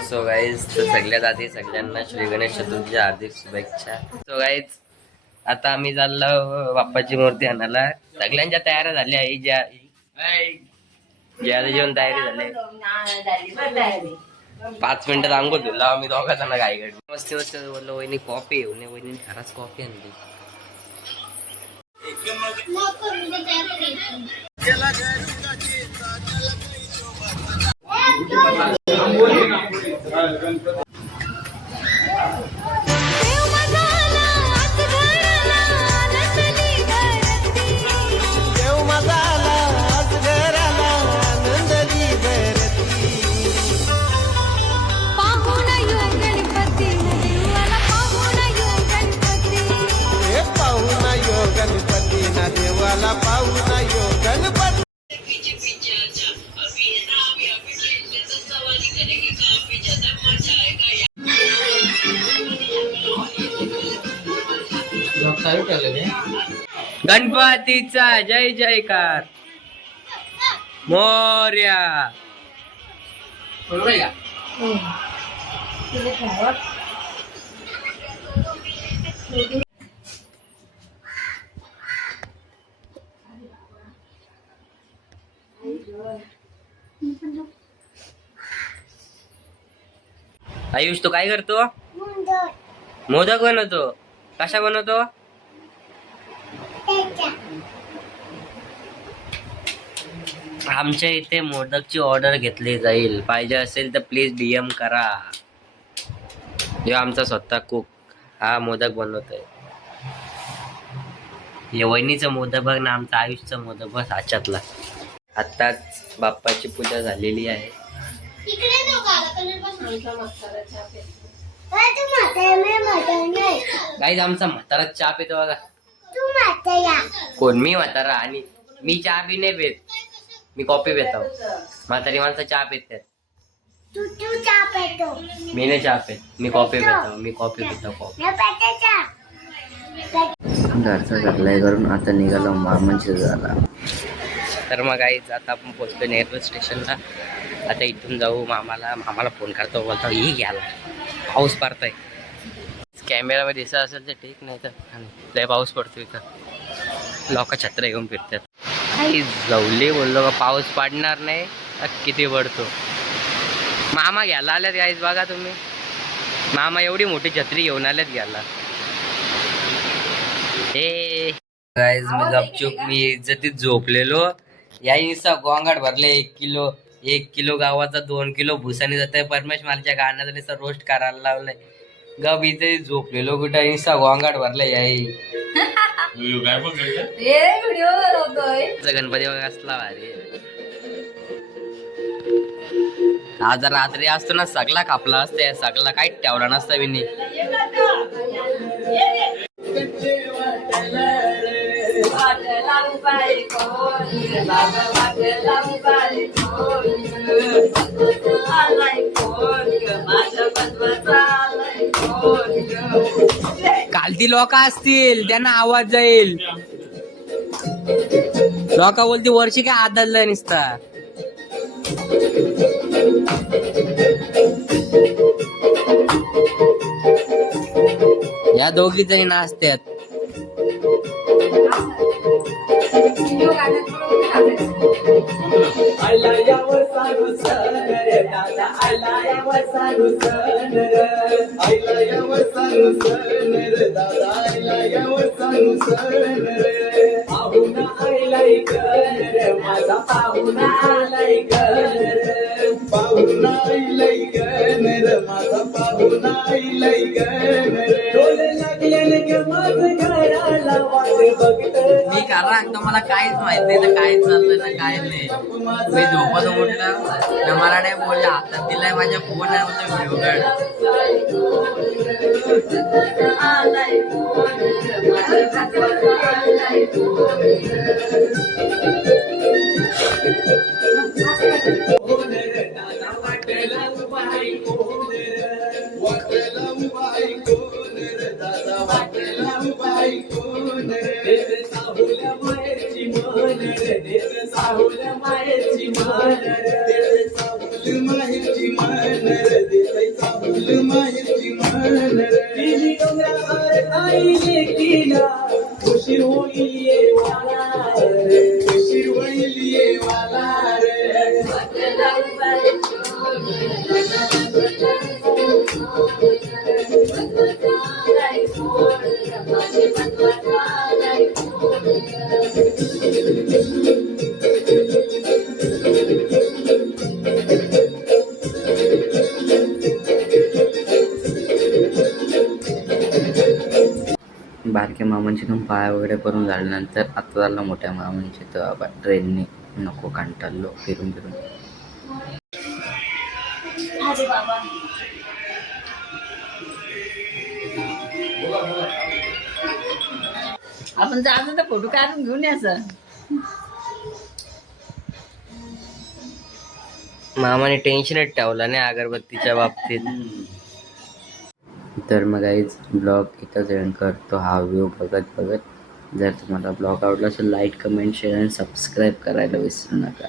So guys, तर सगळ्यात आधी सगळ्यांना श्री गणेश चतुर्थीच्या हार्दिक शुभेच्छा. सो गाईज, आता आम्ही चाललो बाप्पाची मूर्ती आणायला. सगळ्यांच्या तयाऱ्या झाल्या आहे. ज्या जेवण तयारी झाली 5 मिनिटात अंघोळ धुला आम्ही दोघा जण गाईकडे. मस्त मस्त बोललो वहिनी कॉफी येऊन. वहिनी खरंच कॉफी आणली. गणपतीचा जय जयकार मोरया. आयुष तो काय करतो? मोदक बनवतो. कशा बनवतो? आमच्या इथे मोदकची ऑर्डर घेतली जाईल. पाहिजे असेल तर प्लीज DM करा. हे आमचा स्वतः कुक हा मोदक बनवतोय. हे वहिनीचं मोदक बघ ना, आमचा आयुषचा मोदक बस आच्यातला. आत्ताच बाप्पाची पूजा झालेली आहे. गाईज, आमचा म्हातारा चहा पितो बघा. कोण? मी म्हातारा. आणि मी चहा बी नाही पित, मी कॉफी पितो. म्हातारी माणसं चहा पितात. मी नाही चहा पित, मी कॉफी पितो. मी कॉफी पितो. घरचा झालाय करून आता निघालो मामांची झाला. तर मग गाईज, आता आपण पोहोचलो रेल्वे स्टेशनला. आता इथून जाऊ मामाला फोन करतो. बोलतो ही घ्यायला पाऊस पडतोय. कॅमेरामध्ये दिसत असेल तर ठीक, नाही तर लय पाऊस पडतो इथं. लोक छत्र घेऊन फिरतात. काही जवले बोललो का पाऊस पडणार नाही, किती पडतो. मामा घ्यायला आल्यात गाईज बघा तुम्ही. मामा एवढी मोठी छत्री घेऊन आल्यात घ्यायला. हे गाईज, मी गपचूप मी इज्जतीत झोपलेलो. या इंस्टा गोंगाट भरले 1 किलो गावाचा 2 किलो भुसानी जाते. परमेश मालच्या गाण्याचा रोस्ट करायला लावलंय. गप इथे झोपलेलो कुठं इंस्टा गोंगाट भरलाय. याई गणपती बघा असला भारी. आज रात्री असतो ना सगळा कापला असते. सगळा काहीच ठेवला नसता विनी. कालती लोक असतील त्यांना आवाज जाईल. लोक बोलती वर्षी काय आदलला निसता. या दोघी जणी नाचतात. मी करा मला काहीच माहित नाही तर काय चाललंय ना काय नाही. मी झोपत उठलं मला नाही बोलले. हातात दिलाय माझ्या फोन आहे साहुल माहेरची मान बारक्या मामांची पण पाय वगैरे करून झाल्यानंतर आता झालं मोठ्या मामांची. तर आपण ट्रेनने नको कंटाळलो फिरून फिरून. आपण जायचं तर फोटो काढून घेऊन यायचं. मामाने टेन्शनच ठेवलं नाही अगरबत्तीच्या बाबतीत. तर मग गाईज ब्लॉग इथंच एंड करतो. हा व्ह्यू बघत जर तुम्हाला ब्लॉग आवडला असेल लाईक कमेंट शेअर आणि सबस्क्राईब करायला विसरू नका.